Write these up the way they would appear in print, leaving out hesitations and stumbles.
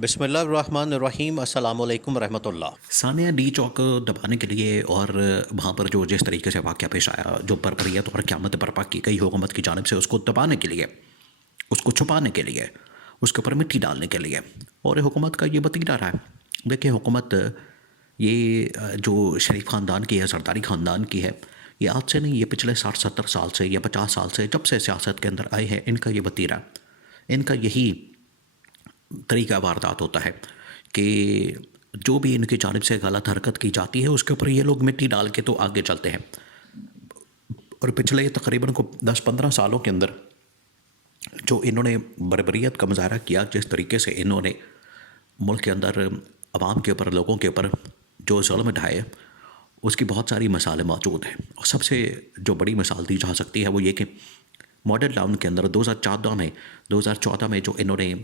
बिस्मिल्लाहिर्रहमानिर्रहीम अस्सलाम वालेकुम रहमतुल्लाह। सानिया डी चौक दबाने के लिए और वहाँ पर जो जिस तरीके से वाक़या पेश आया, जो बरबरीत और क़यामत बर्पा की गई हुकूमत की जानिब से, उसको दबाने के लिए, उसको छुपाने के लिए, उसके ऊपर मिट्टी डालने के लिए, और ये हुकूमत का ये वतीरा रहा है। देखिए हुकूमत ये जो शरीफ ख़ानदान की है, सरदारी ख़ानदान की है, ये आज से नहीं, ये पिछले 60-70 साल से या 50 साल से, जब से सियासत के अंदर आए हैं, इनका ये वतीरा है। इनका यही तरीका वारदात होता है कि जो भी इनकी जानिब से गलत हरकत की जाती है उसके ऊपर ये लोग मिट्टी डाल के तो आगे चलते हैं। और पिछले तकरीबन को 10-15 सालों के अंदर जो इन्होंने बर्बरियत का मुजाहरा किया, जिस तरीके से इन्होंने मुल्क के अंदर आवाम के ऊपर, लोगों के ऊपर जो जुल्म ढाए, उसकी बहुत सारी मिसालें मौजूद हैं। और सबसे जो बड़ी मिसाल दी जा सकती है वो ये कि मॉडल टाउन के अंदर 2014 में जो इन्होंने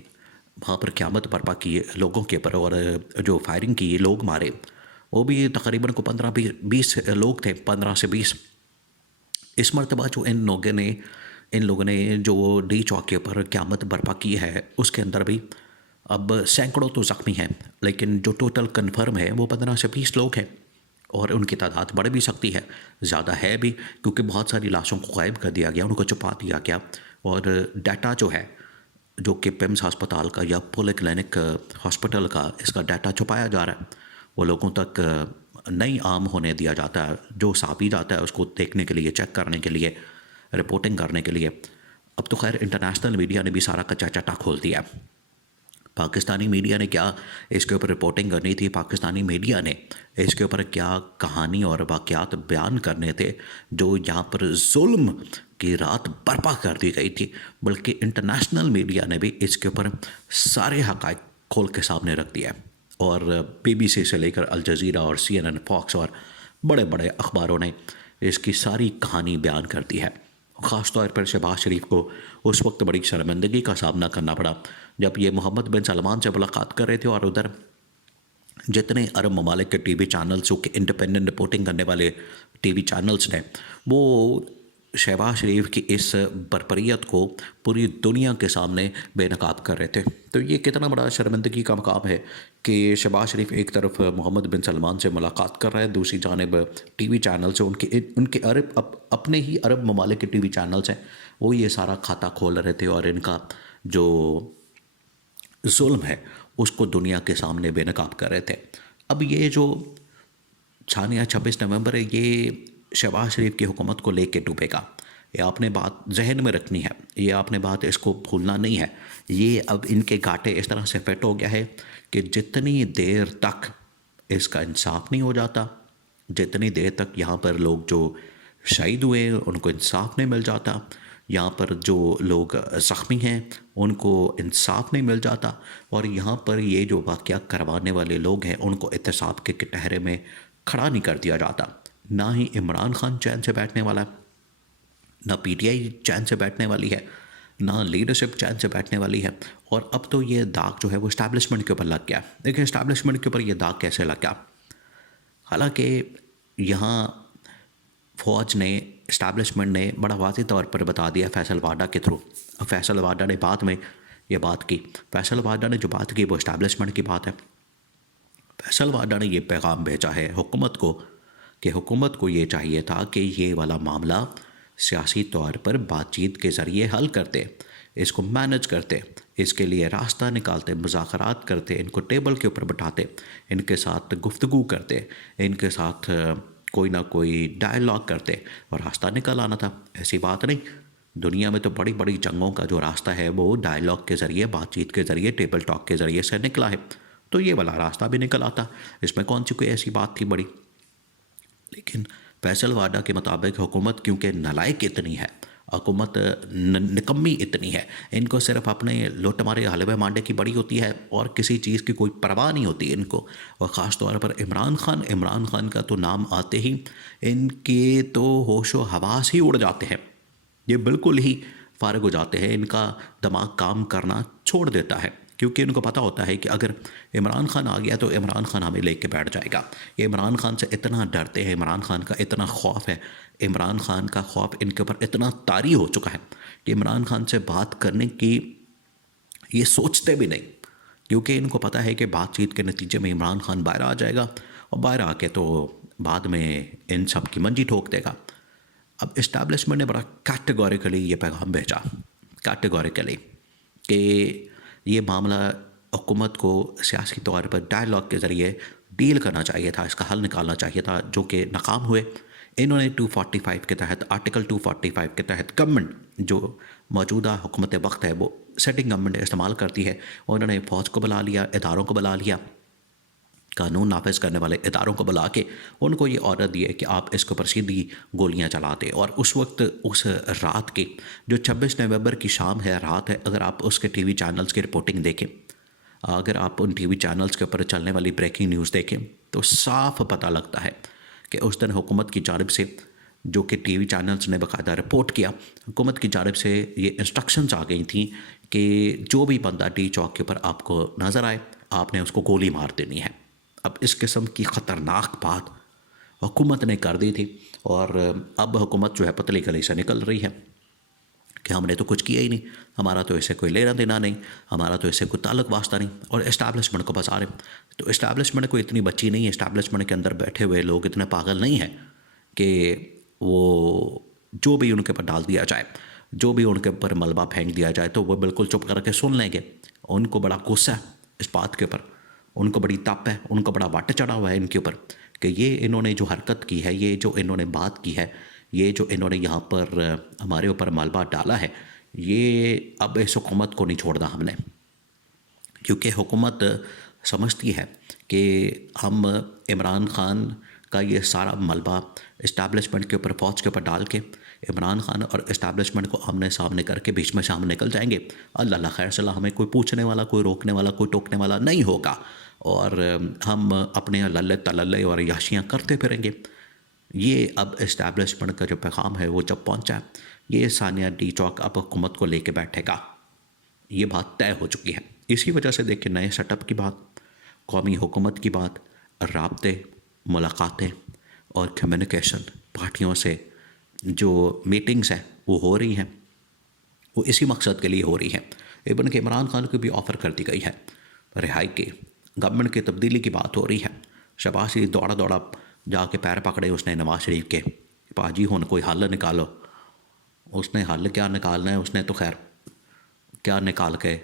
वहाँ पर क़यामत बर्पा की लोगों के ऊपर, और जो फायरिंग की, लोग मारे, वो भी तकरीबन को 15-20 लोग थे, 15 से 20। इस मरतबा जो इन लोगों ने जो डी चौक के ऊपर क़यामत बर्पा की है, उसके अंदर भी अब सैकड़ों तो ज़ख्मी हैं, लेकिन जो टोटल कन्फर्म है वो 15 से 20 लोग हैं। और उनकी तादाद बढ़ भी सकती है, ज़्यादा है भी, क्योंकि बहुत सारी लाशों को गायब कर दिया गया, उनको छुपा दिया गया। और डाटा जो है, जो कि पिम्स अस्पताल का या पोलो क्लिनिक हॉस्पिटल का, इसका डाटा छुपाया जा रहा है, वो लोगों तक नहीं आम होने दिया जाता है। जो सापी जाता है उसको देखने के लिए, चेक करने के लिए, रिपोर्टिंग करने के लिए। अब तो खैर इंटरनेशनल मीडिया ने भी सारा कच्चा चट्टा खोल दिया। पाकिस्तानी मीडिया ने क्या इसके ऊपर रिपोर्टिंग करनी थी, पाकिस्तानी मीडिया ने इसके ऊपर क्या कहानी और वाक़यात बयान करने थे, जो यहाँ पर जुल्म की रात बर्पा कर दी गई थी, बल्कि इंटरनेशनल मीडिया ने भी इसके ऊपर सारे हक़ाइक़ खोल के सामने रख दिया। और BBC से लेकर अल जज़ीरा और CNN, फॉक्स और बड़े बड़े अखबारों ने इसकी सारी कहानी बयान कर दी है। ख़ास तौर पर शहबाज शरीफ को उस वक्त बड़ी शर्मिंदगी का सामना करना पड़ा जब ये मोहम्मद बिन सलमान से मुलाकात कर रहे थे, और उधर जितने अरब ममालिक के TV चैनल्स, जो कि इंडिपेंडेंट रिपोर्टिंग करने वाले TV चैनल्स ने, वो शहबाज शरीफ की इस बरबरीत को पूरी दुनिया के सामने बेनकाब कर रहे थे। तो ये कितना बड़ा शर्मिंदगी का मकाम है कि शहबाज शरीफ एक तरफ मोहम्मद बिन सलमान से मुलाकात कर रहा है, दूसरी जानिब TV चैनल से, उनके अपने ही अरब ममालिक के TV चैनल्स हैं, वो ये सारा खाता खोल रहे थे और इनका जो जुल्म है उसको दुनिया के सामने बेनकाब कर रहे थे। अब ये जो छानिया 26 नवंबर है, ये शहबाज शरीफ की हुकूमत को लेके डूबेगा। ये आपने बात जहन में रखनी है, ये आपने बात इसको भूलना नहीं है। ये अब इनके घाटे इस तरह से फिट हो गया है कि जितनी देर तक इसका इंसाफ नहीं हो जाता, जितनी देर तक यहाँ पर लोग जो शहीद हुए उनको इंसाफ नहीं मिल जाता, यहाँ पर जो लोग ज़ख्मी हैं उनको इंसाफ नहीं मिल जाता, और यहाँ पर ये जो वाक़या करवाने वाले लोग हैं उनको एहतसाब के कटहरे में खड़ा नहीं कर दिया जाता। ना ही इमरान खान चैन से बैठने वाला है, ना PTI चैन से बैठने वाली है, ना लीडरशिप चैन से बैठने वाली है। और अब तो ये दाग जो है वो इस्टेब्लिशमेंट के ऊपर लग गया। देखिए इस्टेब्लिशमेंट के ऊपर ये दाग कैसे लग गया। हालांकि यहाँ फ़ौज ने, इस्टेब्लिशमेंट ने बड़ा वाज़ेह तौर पर बता दिया फैसल वाडा के थ्रू। फैसल वाडा ने बाद में ये बात की, फैसल वाडा ने जो बात की वो इस्टेब्लिशमेंट की बात है। फैसल वाडा ने ये पैगाम भेजा है हुकूमत को कि हुकूमत को ये चाहिए था कि ये वाला मामला सियासी तौर पर बातचीत के ज़रिए हल करते, इसको मैनेज करते, इसके लिए रास्ता निकालते, मुज़ाकरात करते, इनको टेबल के ऊपर बिठाते, इनके साथ गुफ्तगू करते, इनके साथ कोई ना कोई डायलॉग करते और रास्ता निकल आना था। ऐसी बात नहीं, दुनिया में तो बड़ी बड़ी जंगों का जो रास्ता है वो डायलॉग के ज़रिए, बातचीत के ज़रिए, टेबल टॉक के ज़रिए से निकला है। तो ये वाला रास्ता भी निकल आता, इसमें कौन सी कोई ऐसी बात थी बड़ी। लेकिन फैसल वाडा के मुताबिक हुकूमत क्योंकि नालायक इतनी है, हुकूमत निकम्मी इतनी है, इनको सिर्फ अपने लुटमारे हलवे मांडे की बड़ी होती है और किसी चीज़ की कोई परवाह नहीं होती इनको। और ख़ास तौर पर इमरान खान का तो नाम आते ही इनके तो होशो हवास ही उड़ जाते हैं, ये बिल्कुल ही फारिग हो जाते हैं, इनका दिमाग काम करना छोड़ देता है, क्योंकि इनको पता होता है कि अगर इमरान खान आ गया तो इमरान खान हमें लेके बैठ जाएगा। ये इमरान खान से इतना डरते हैं, इमरान खान का इतना खौफ है, इमरान खान का खौफ इनके ऊपर इतना तारी हो चुका है कि इमरान खान से बात करने की ये सोचते भी नहीं क्योंकि इनको पता है कि बातचीत के नतीजे में इमरान खान बाहर आ जाएगा और बाहर आके तो बाद में इन सब की मंजी ठोक देगा। अब इस्टेब्लिशमेंट ने बड़ा कैटेगोरिकली ये पैगाम भेजा, कैटेगोरिकली, कि ये मामला हुकूमत को सियासी तौर पर डायलॉग के ज़रिए डील करना चाहिए था, इसका हल निकालना चाहिए था, जो कि नाकाम हुए। इन्होंने 245 के तहत, आर्टिकल 245 के तहत गवर्नमेंट जो मौजूदा हुकूमत वक्त है वो सेटिंग गवर्नमेंट इस्तेमाल करती है, उन्होंने फ़ौज को बुला लिया, इदारों को बुला लिया, कानून नाफिज करने वाले इदारों को बुला के उनको ये ऑर्डर दिए कि आप इसके ऊपर सीधी गोलियां चलाते। और उस वक्त, उस रात के, जो 26 नवंबर की शाम है, रात है, अगर आप उसके टीवी चैनल्स की रिपोर्टिंग देखें, अगर आप उन टीवी चैनल्स के ऊपर चलने वाली ब्रेकिंग न्यूज़ देखें, तो साफ पता लगता है कि उस दिन हुकूमत की जानिब से, जो कि टीवी चैनल्स ने बाकायदा रिपोर्ट किया, हुकूमत की जानिब से ये इंस्ट्रक्शंस आ गई थी कि जो भी बंदा डी चौक के ऊपर आपको नज़र आए, आपने उसको गोली मार देनी है। अब इस किस्म की ख़तरनाक बात हुकूमत ने कर दी थी, और अब हुकूमत जो है पतली गली से निकल रही है कि हमने तो कुछ किया ही नहीं, हमारा तो इससे कोई लेना देना नहीं, हमारा तो इससे कोई ताल्लुक वास्ता नहीं, और इस्टेब्लिशमेंट को बचा रहे। तो इस्टेब्लिशमेंट को इतनी बच्ची नहीं है, इस्टेब्लिशमेंट के अंदर बैठे हुए लोग इतने पागल नहीं हैं कि वो जो भी उनके ऊपर डाल दिया जाए, जो भी उनके ऊपर मलबा फेंक दिया जाए, तो वो बिल्कुल चुप करके सुन लेंगे। उनको बड़ा गुस्सा है इस बात के ऊपर, उनको बड़ी तप है, उनको बड़ा वट चढ़ा हुआ है इनके ऊपर कि ये इन्होंने जो हरकत की है, ये जो इन्होंने बात की है, ये जो इन्होंने यहाँ पर हमारे ऊपर मलबा डाला है, ये अब इस हुकूमत को नहीं छोड़ना हमने। क्योंकि हुकूमत समझती है कि हम इमरान खान का ये सारा मलबा इस्टेब्लिशमेंट के ऊपर, फ़ौज के ऊपर डाल के इमरान खान और इस्टेब्लिशमेंट को आमने सामने करके बीच में से हम निकल जाएंगे। अल्लाह खैर सलाह, हमें कोई पूछने वाला, कोई रोकने वाला, कोई टोकने वाला नहीं होगा, और हम अपने लल्ले तलल्ले और याशियाँ करते फिरेंगे। ये अब इस्टेब्लिशमेंट का जो पैगाम है वो जब पहुँचा, ये सानिया डी चौक अब हुकूमत को लेके बैठेगा, ये बात तय हो चुकी है। इसी वजह से देखिए, नए सेटअप की बात, कौमी हुकूमत की बात, राब्ते, मुलाकातें और कम्युनिकेशन, पार्टियों से जो मीटिंग्स हैं वो हो रही हैं, वो इसी मकसद के लिए हो रही हैं। इवन के इमरान खान को भी ऑफ़र कर दी गई है रिहाई की, गवर्नमेंट की तब्दीली की बात हो रही है। शहबाज शरीफ दौड़ा दौड़ा जाके पैर पकड़े उसने नवाज शरीफ के, पाजी हुन कोई हल निकालो। उसने हल क्या निकालना है, उसने तो खैर क्या निकाल के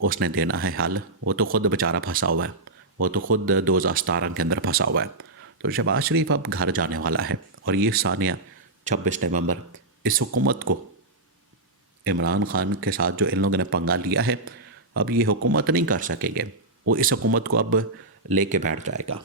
उसने देना है हल, वो तो ख़ुद बेचारा फंसा हुआ है, वो तो ख़ुद 2017 के अंदर फंसा हुआ है। तो शहबाज शरीफ अब घर जाने वाला है, और ये सानिया 26 नवंबर इस हुकूमत को, इमरान खान के साथ जो इन लोगों ने पंगा लिया है, अब ये हुकूमत नहीं कर सकेंगे, वो इस हुकूमत को अब लेके बैठ जाएगा।